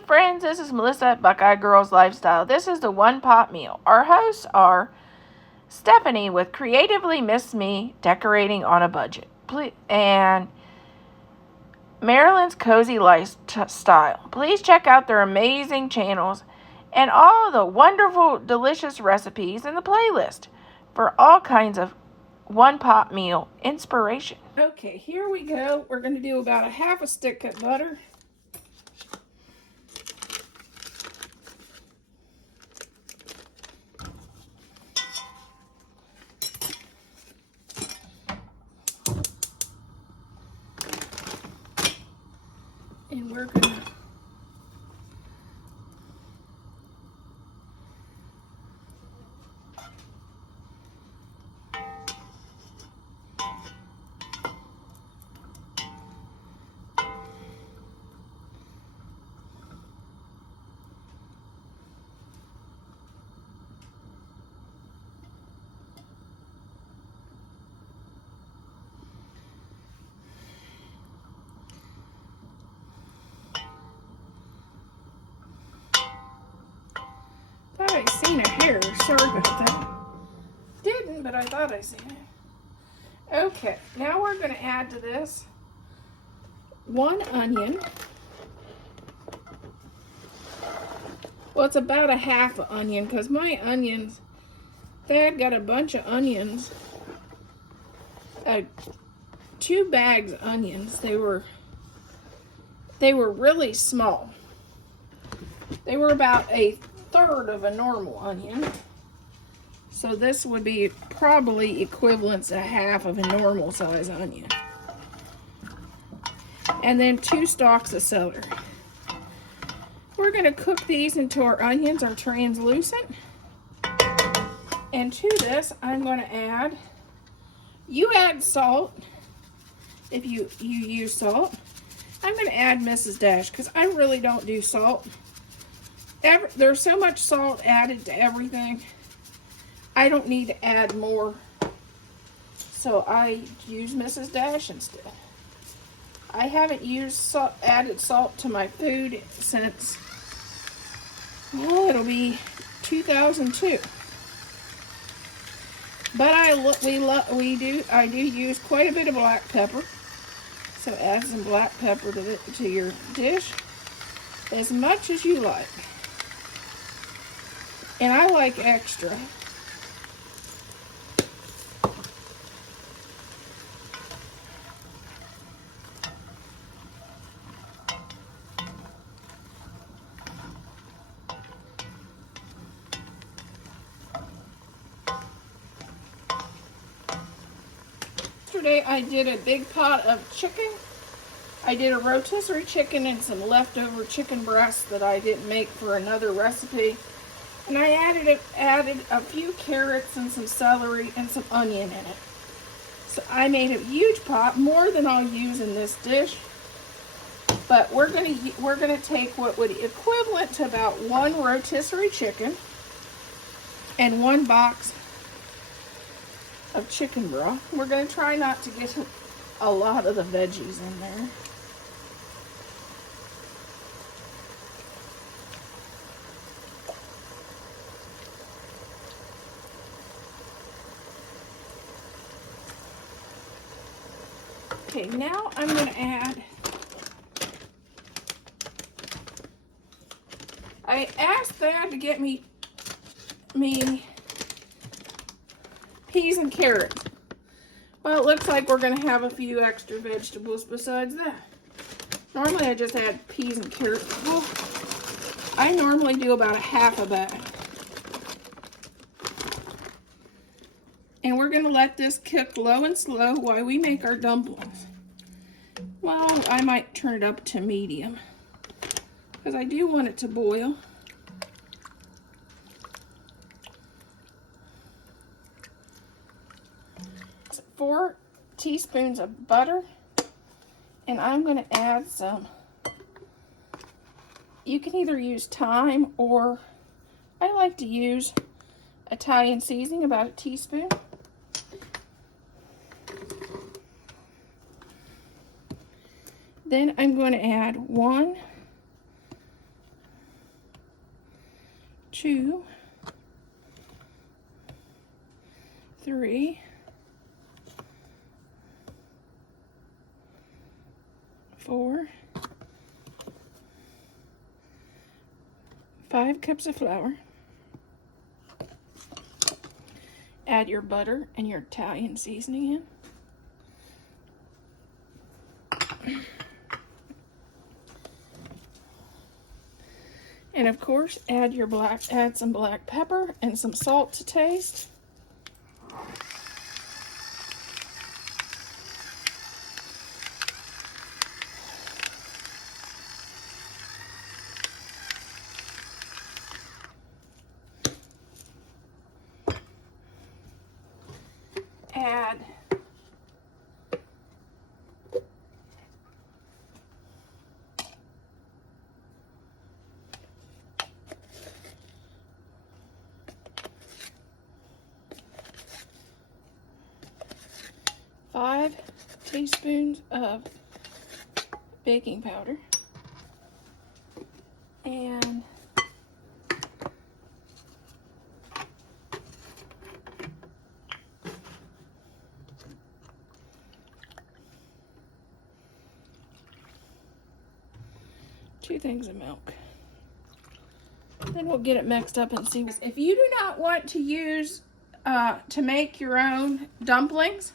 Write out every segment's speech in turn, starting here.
Friends, this is Melissa at Buckeye Girls Lifestyle. This is the One Pot Meal. Our hosts are Stephanie with Creatively Miss Me, Decorating on a Budget, and Marilyn's Cozy Lifestyle. Please check out their amazing channels and all the wonderful, delicious recipes in the playlist for all kinds of one pot meal inspiration. Okay, here we go. We're going to do about a half a stick of butter. And we're going to I seen a hair. Sorry about that. Didn't, but I thought I seen it. Okay, now we're going to add to this 1 onion. Well, it's about a half an onion because my onions, Dad got a bunch of onions. 2 bags of onions. They were really small. They were about a third of a normal onion. So this would be probably equivalent to half of a normal size onion. And then 2 stalks of celery. We're going to cook these until our onions are translucent. And to this, I'm going to add, you add salt if you use salt. I'm going to add Mrs. Dash because I really don't do salt. There's so much salt added to everything. I don't need to add more. So I use Mrs. Dash instead. I haven't used added salt to my food since, well, it'll be 2002. But I do use quite a bit of black pepper. So add some black pepper to your dish as much as you like. And I like extra. Yesterday I did a big pot of chicken. I did a rotisserie chicken and some leftover chicken breasts that I didn't make for another recipe. And I added a few carrots and some celery and some onion in it. So I made a huge pot, more than I'll use in this dish. But we're gonna take what would be equivalent to about 1 rotisserie chicken and 1 box of chicken broth. We're gonna try not to get a lot of the veggies in there. Okay, now I'm going to add, I asked Dad to get me peas and carrots. Well, it looks like we're going to have a few extra vegetables besides that. Normally I just add peas and carrots. Well, I normally do about a half a bag. And we're going to let this cook low and slow while we make our dumplings. Well, I might turn it up to medium because I do want it to boil. It's 4 teaspoons of butter, and I'm going to add some, you can either use thyme or I like to use Italian seasoning, about a teaspoon. Then I'm going to add 1 2, 3, 4, 5 cups of flour. Add your butter and your Italian seasoning in. And of course, add some black pepper and some salt to taste. Add 5 teaspoons of baking powder and 2 things of milk. Then we'll get it mixed up and see. If you do not want to use to make your own dumplings,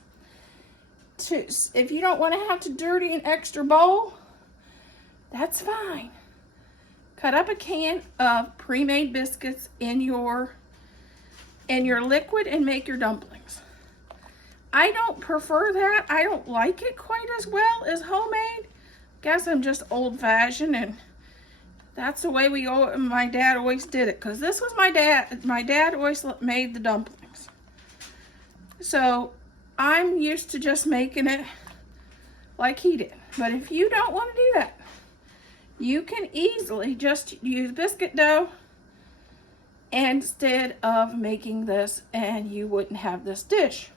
if you don't want to have to dirty an extra bowl, that's fine. Cut up a can of pre-made biscuits in your liquid and make your dumplings. I don't prefer that. I don't like it quite as well as homemade. Guess I'm just old-fashioned, and that's the way my dad always did it, because this was my dad always made the dumplings. So I'm used to just making it like he did. But if you don't want to do that, you can easily just use biscuit dough instead of making this, and you wouldn't have this dish.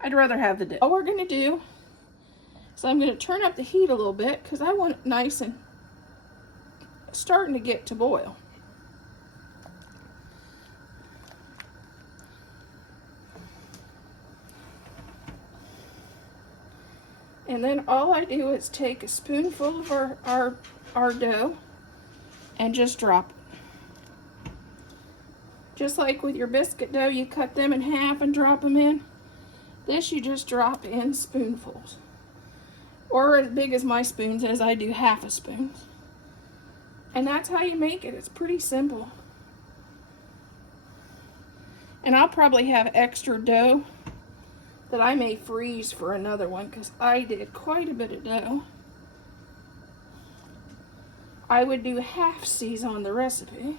I'd rather have the dish. All we're going to do, so I'm going to turn up the heat a little bit because I want it nice and starting to get to boil. And then all I do is take a spoonful of our dough and just drop it. Just like with your biscuit dough, you cut them in half and drop them in. This you just drop in spoonfuls. Or as big as my spoons is, I do half a spoon. And that's how you make it. It's pretty simple. And I'll probably have extra dough that I may freeze for another one, because I did quite a bit of dough. I would do half-sies on the recipe.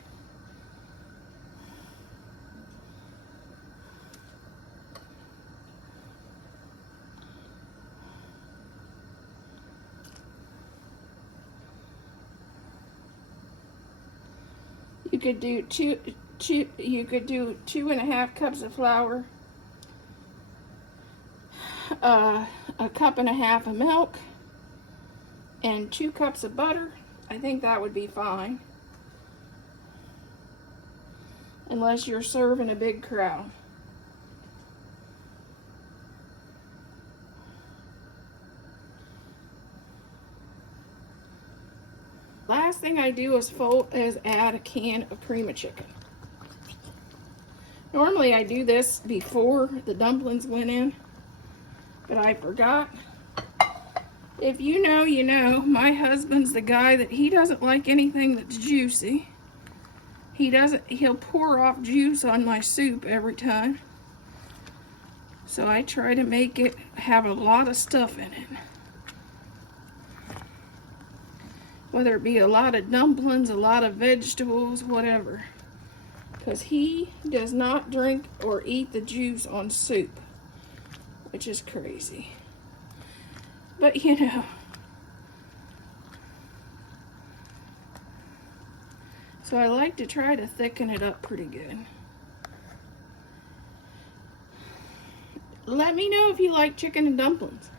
You could do you could do 2.5 cups of flour, a cup and a half of milk, and 2 cups of butter. I think that would be fine, unless you're serving a big crowd. Last thing I do is add a can of cream of chicken. Normally I do this before the dumplings went in, but I forgot. If you know, you know. My husband's the guy that he doesn't like anything that's juicy. He'll pour off juice on my soup every time. So I try to make it have a lot of stuff in it. Whether it be a lot of dumplings, a lot of vegetables, whatever. Because he does not drink or eat the juice on soup, which is crazy. But you know, so I like to try to thicken it up pretty good. Let me know if you like chicken and dumplings.